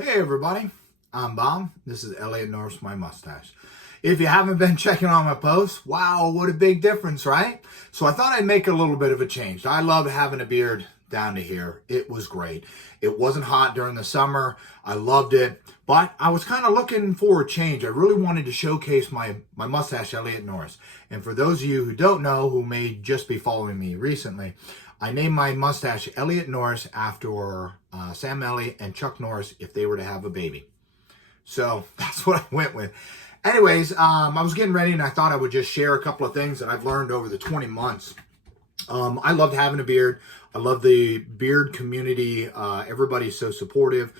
Hey everybody, I'm Bob. This is Elliot Norris, my mustache. If you haven't been checking on my posts, wow, what a big difference, right? So I thought I'd make a little bit of a change. I love having a beard down to here. It was great. It wasn't hot during the summer. I loved it, but I was kind of looking for a change. I really wanted to showcase my mustache, Elliot Norris. And for those of you who don't know, who may just be following me recently, I named my mustache Elliot Norris after Sam Elliott and Chuck Norris if they were to have a baby. So that's what I went with. Anyways, I was getting ready and I thought I would just share a couple of things that I've learned over the 20 months. I loved having a beard. I love the beard community. Everybody's so supportive,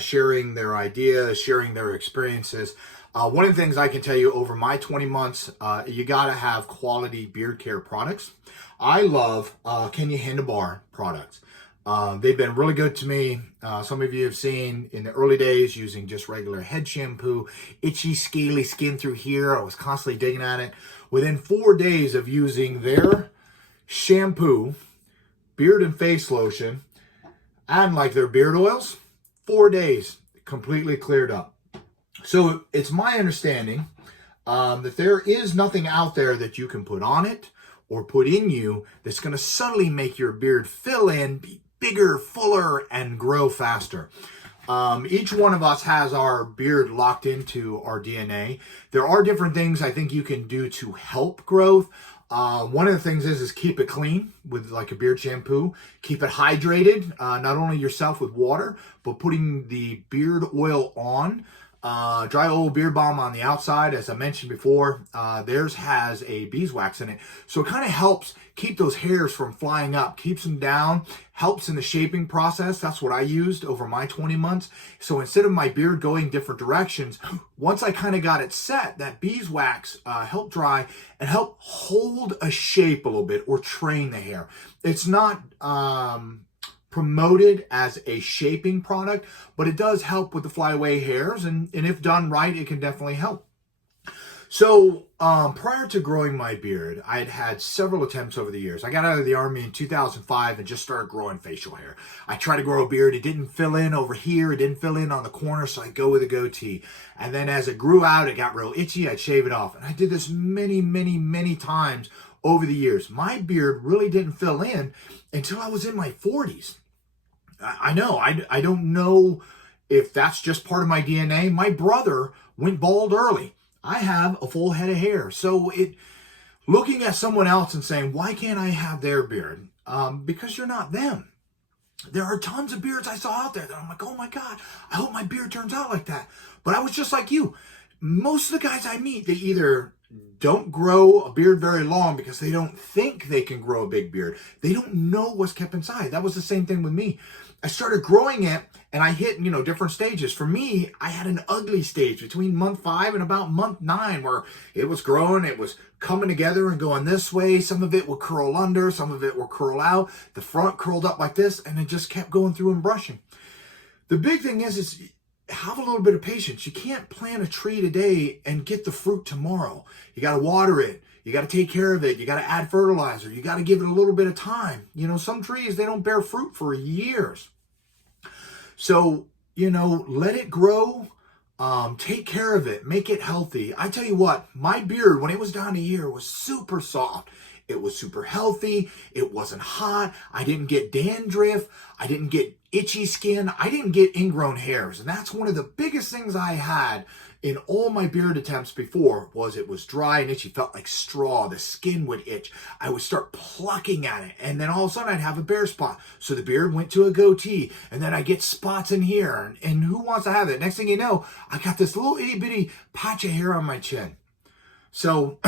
sharing their ideas, sharing their experiences. One of the things I can tell you over my 20 months, you got to have quality beard care products. I love Kenya Handlebar products. They've been really good to me. Some of you have seen in the early days using just regular head shampoo, itchy, scaly skin through here. I was constantly digging at it. Within 4 days of using their shampoo, beard and face lotion, and like their beard oils, 4 days, completely cleared up. So it's my understanding that there is nothing out there that you can put on it or put in you that's going to subtly make your beard fill in, be bigger, fuller, and grow faster. Each one of us has our beard locked into our DNA. There are different things I think you can do to help growth. One of the things is keep it clean with like a beard shampoo. Keep it hydrated, not only yourself with water, but putting the beard oil on. Dry oil beard balm on the outside, as I mentioned before, theirs has a beeswax in it. So it kind of helps keep those hairs from flying up, keeps them down, helps in the shaping process. That's what I used over my 20 months. So instead of my beard going different directions, once I kind of got it set, that beeswax helped dry and help hold a shape a little bit or train the hair. It's not promoted as a shaping product, but it does help with the flyaway hairs, and if done right, it can definitely help. So prior to growing my beard, I had several attempts over the years. I got out of the Army in 2005 and just started growing facial hair. I tried to grow a beard. It didn't fill in over here. It didn't fill in on the corner, so I'd go with a goatee. And then as it grew out, it got real itchy. I'd shave it off. And I did this many times over the years. My beard really didn't fill in until I was in my 40s. I know, I don't know if that's just part of my DNA. My brother went bald early. I have a full head of hair. So looking at someone else and saying, why can't I have their beard? Because you're not them. There are tons of beards I saw out there that I'm like, oh my God, I hope my beard turns out like that. But I was just like you. Most of the guys I meet, they either don't grow a beard very long because they don't think they can grow a big beard. They don't know what's kept inside. That was the same thing with me. I started growing it and I hit, different stages. For me, I had an ugly stage between month 5 and about month 9 where it was growing, it was coming together and going this way. Some of it would curl under, some of it would curl out. The front curled up like this and it just kept going through and brushing. The big thing is have a little bit of patience. You can't plant a tree today and get the fruit tomorrow. You got to water it. You got to take care of it. You got to add fertilizer. You got to give it a little bit of time. Some trees, they don't bear fruit for years. So, let it grow. Take care of it. Make it healthy. I tell you what, my beard, when it was down to here, was super soft. It was super healthy. It wasn't hot. I didn't get dandruff. I didn't get itchy skin. I didn't get ingrown hairs. And that's one of the biggest things I had in all my beard attempts before was it was dry and itchy. Felt like straw. The skin would itch. I would start plucking at it. And then all of a sudden I'd have a bare spot. So the beard went to a goatee. And then I get spots in here. And who wants to have it? Next thing you know, I got this little itty bitty patch of hair on my chin. So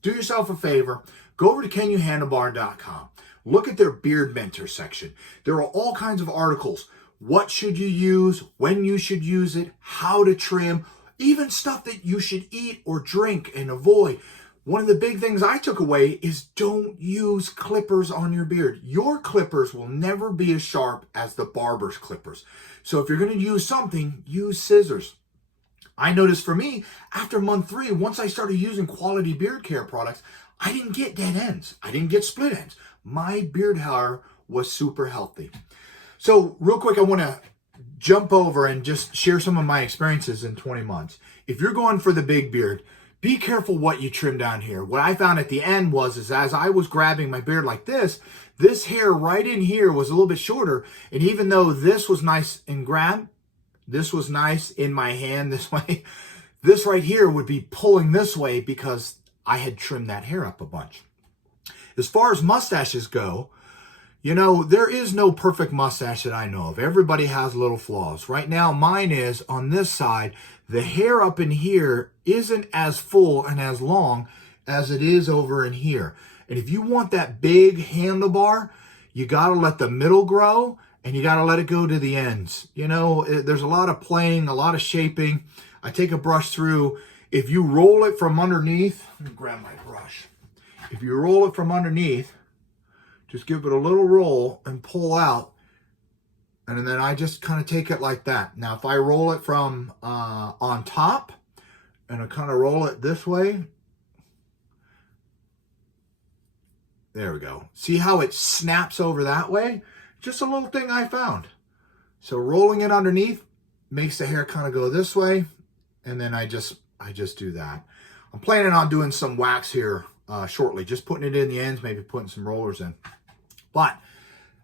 do yourself a favor. Go over to kenyahandlebar.com. Look at their beard mentor section. There are all kinds of articles. What should you use? When you should use it? How to trim? Even stuff that you should eat or drink and avoid. One of the big things I took away is don't use clippers on your beard. Your clippers will never be as sharp as the barber's clippers. So if you're going to use something, use scissors. I noticed for me, after month 3, once I started using quality beard care products, I didn't get dead ends. I didn't get split ends. My beard hair was super healthy. So real quick, I want to jump over and just share some of my experiences in 20 months. If you're going for the big beard, be careful what you trim down here. What I found at the end is as I was grabbing my beard like this hair right in here was a little bit shorter. And even though this was nice and grab, this was nice in my hand this way, this right here would be pulling this way because I had trimmed that hair up a bunch. As far as mustaches go, you know, there is no perfect mustache that I know of. Everybody has little flaws. Right now, mine is on this side. The hair up in here isn't as full and as long as it is over in here. And if you want that big handlebar, you got to let the middle grow and you got to let it go to the ends. You know, there's a lot of playing, a lot of shaping. I take a brush through. If you roll it from underneath, let me grab my brush. If you roll it from underneath, just give it a little roll and pull out. And then I just kind of take it like that. Now, if I roll it from on top and I kind of roll it this way, there we go. See how it snaps over that way? Just a little thing I found. So rolling it underneath makes the hair kind of go this way. And then I just do that. I'm planning on doing some wax here shortly, just putting it in the ends, maybe putting some rollers in. But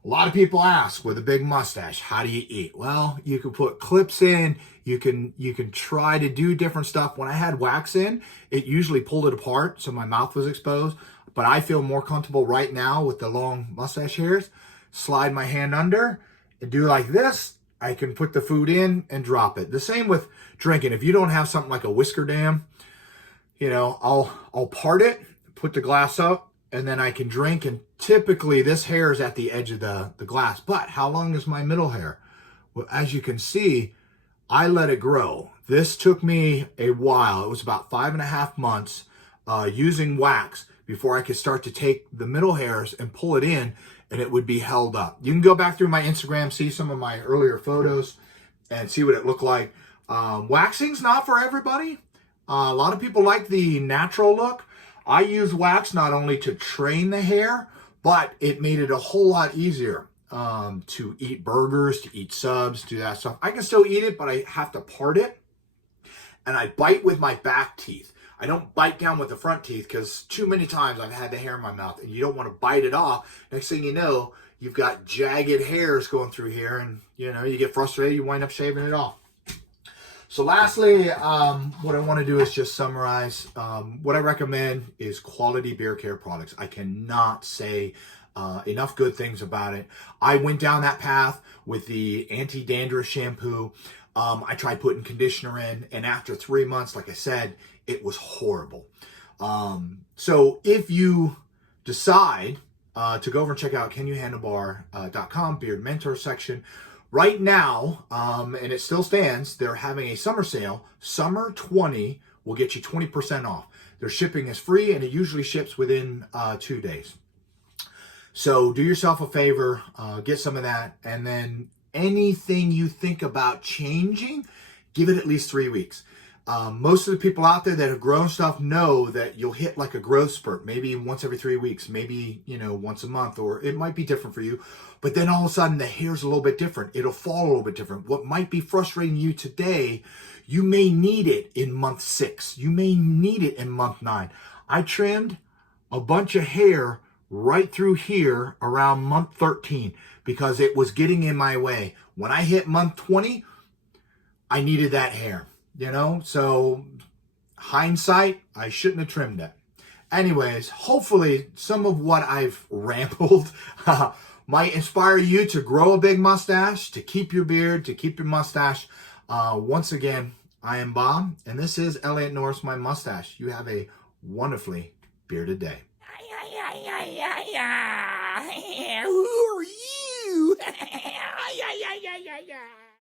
a lot of people ask with a big mustache, how do you eat? Well, you can put clips in, you can try to do different stuff. When I had wax in, it usually pulled it apart, so my mouth was exposed. But I feel more comfortable right now with the long mustache hairs. Slide my hand under and do like this. I can put the food in and drop it. The same with drinking. If you don't have something like a whisker dam, you know, I'll part it, put the glass up, and then I can drink. And typically this hair is at the edge of the glass. But how long is my middle hair? Well, as you can see, I let it grow. This took me a while. It was about 5.5 months using wax before I could start to take the middle hairs and pull it in, and it would be held up. You can go back through my Instagram, see some of my earlier photos, and see what it looked like. Waxing's not for everybody. A lot of people like the natural look. I use wax not only to train the hair, but it made it a whole lot easier to eat burgers, to eat subs, do that stuff. I can still eat it, but I have to part it. And I bite with my back teeth. I don't bite down with the front teeth because too many times I've had the hair in my mouth and you don't want to bite it off. Next thing you know, you've got jagged hairs going through here and, you know, you get frustrated, you wind up shaving it off. So lastly, what I want to do is just summarize. What I recommend is quality beard care products. I cannot say enough good things about it. I went down that path with the anti-dandruff shampoo. I tried putting conditioner in, and after 3 months, like I said, it was horrible. So if you decide to go over and check out CanYouHandlebar.com, Beard Mentor section, right now, and it still stands, they're having a summer sale. Summer 20 will get you 20% off. Their shipping is free, and it usually ships within 2 days. So do yourself a favor, get some of that, and then anything you think about changing, give it at least 3 weeks. Most of the people out there that have grown stuff know that you'll hit like a growth spurt, maybe once every 3 weeks, maybe, you know, once a month, or it might be different for you. But then all of a sudden the hair's a little bit different. It'll fall a little bit different. What might be frustrating you today, you may need it in month 6. You may need it in month 9. I trimmed a bunch of hair right through here around month 13 because it was getting in my way. When I hit month 20, I needed that hair. You know, so hindsight, I shouldn't have trimmed it. Anyways, hopefully some of what I've rambled might inspire you to grow a big mustache, to keep your beard, to keep your mustache. Once again, I am Bob, and this is Elliot Norris, my mustache. You have a wonderfully bearded day. Who are you?